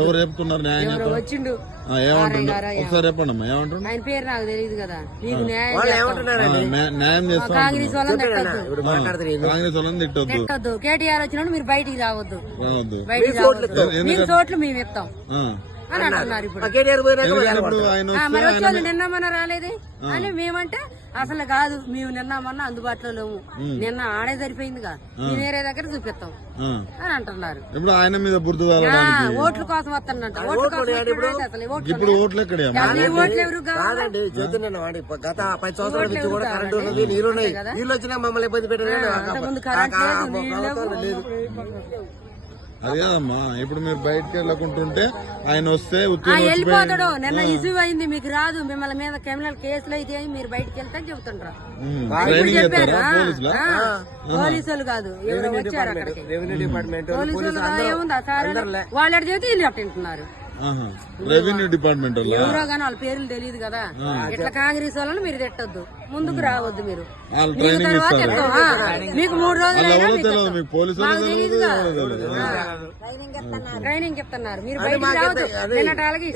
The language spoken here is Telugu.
ఎవరు చెప్తున్నారు న్యాయం ఎవరో వచ్చిండు ఏమంటున్నారు ఒకసారి చెప్పండి అమ్మా ఏమంటున్నారు ఆయన పేరు నాకు తెలియదు కదా మీకు న్యాయం చేస్తాం కాంగ్రెస్ వాళ్ళని తిట్టొద్దు కాంగ్రెస్ వాళ్ళని తిట్టొద్దు కేటీఆర్ వచ్చినప్పుడు మీరు బయటికి రావద్దు రావద్దు బయటికి రావద్దు మీకు చోట్లు మేము ఇస్తాం అని అంటున్నారు ఇప్పుడు మరి వచ్చి నిన్న మన రాలేదే అని మేమంటే అసలు కాదు మేము నిన్నామన్నా అందుబాటులో లేవు నిన్న ఆడే సరిపోయిందిగా మేము వేరే దగ్గర చూపిస్తాం అని అంటున్నారు ఇప్పుడు ఆయన మీద బుర్దు ఓట్ల కోసం వస్తానంట ఓట్ల కోసం అసలు ఇప్పుడు ఓట్లు ఎక్కడ ఓట్లు ఎవరు కావాలి గత 10 సంవత్సరాల నుంచి కూడా కరెంట్ ఉన్నది నీరున్నాయి నీళ్ళు వచ్చినా మమ్మల్ని ఇబ్బంది ముందు కరెంట్ లేదు అది కాదమ్మా ఇప్పుడు మీరు బయటకు వెళ్ళకుంటుంటే ఆయన వస్తే వెళ్ళిపోతాడు నిన్న ఇష్యూ అయింది మీకు రాదు మిమ్మల్ని మీద క్రిమినల్ కేసులు అయితే మీరు బయటకి వెళ్తే చెబుతుంటారు చెప్పారు పోలీసులు కాదు ఎవరు వచ్చారు అక్కడికి పోలీసులు ఏముందా సార్ వాళ్ళు ఎక్కడ చెబితే వీళ్ళు అట్ట వింటున్నారు రెవెన్యూ డిపార్ట్మెంట్ ఎవరో కానీ వాళ్ళ పేర్లు తెలియదు కదా ఇట్లా కాంగ్రెస్ వాళ్ళని మీరు తిట్టొద్దు ముందుకు రావద్దు మీరు తర్వాత మీకు 3 రోజులు తెలియదుగా ట్రైనింగ్ ఇస్తున్నారు మీరు బయటకు రావద్దు నిన్నటాలకి